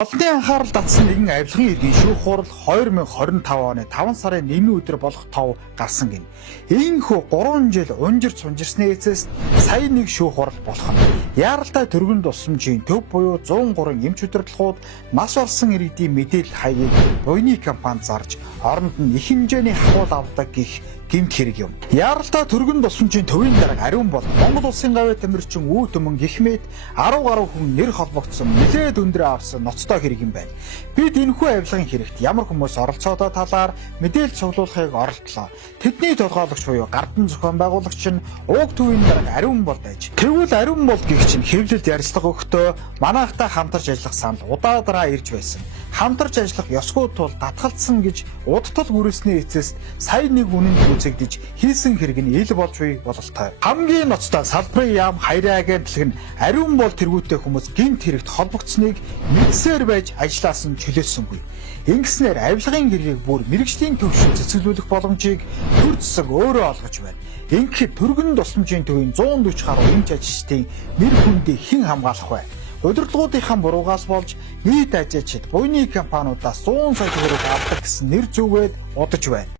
Олонний анхаарал татсан нэгэн авилгын иргэн шүүх хурал 2025 оны 5 сарын 1-ний өдөр болох тов гарсан гин. Ийхүү 3 жил унжирч сунжирсны эцэс сая нэг шүүх хурал болох нь. Яаралтай төргөн тусламжийн төв буюу 103 эмч удирдлагууд нас олсон иргэдийн мэдээлэл хаягийг буйны компани зарж оронд нь их хэмжээний хавуул авдаг гэх гэмт хэрэг юм. Яаралтай төргөн тусламжийн төвийн дарга ариун бол Монгол улсын гавь тамирчин Үү Түмэн гихмэд 10 гаруй хүн нэр холбогдсон нэлээд өндөр авсан ноцтой хэрэг юм байна. Бид энэхүү авилгын хэрэгт ямар хүмүүс оролцоодоо талаар мэдээлэл цуглуулахыг оролдлоо. Тэдний толгойлогч буюу Гардан зохион байгуулагч нь Уг төвийн дарга ариун бол байж. Тэгвэл ариун бол гэх чинь хэвлэлд ярилцлага өгөхдөө манайхтай хамтарч ажиллах санал удаадараа ирж байсан. Хамтарч ажиллах ёсгүй тул татгалцсан гэж удтал хүрээсний эцэст сая нэг үнэнд үзэгдэж хийсэн хэрэг нь ил болж буй бололтой. Хамгийн ноцтой салбарын яам хайрын агентлаг нь ариун бол тэргүүтэй хүмүүс гэмт хэрэгт холбогдсныг мэдсээр байж ажиллаас нь чөлөөсөнгүй. Ингэснээр авилгын хэргийг бүр мэрэгжлийн төвшин цэцгэлүүлэх боломжийг төр засаг өөрөө олгож байна. Ингэхэд төргөн тусламжийн төвийн 140 гаруй эмч ажилчдын нэр хүндийг хэн хамгаалах вэ? Удирдлагуудынхаа буруугаас болж нийт ажил буйны компаниудаас 100 сая төгрөг авдаг гэсэн нэр зүгээд удаж байна.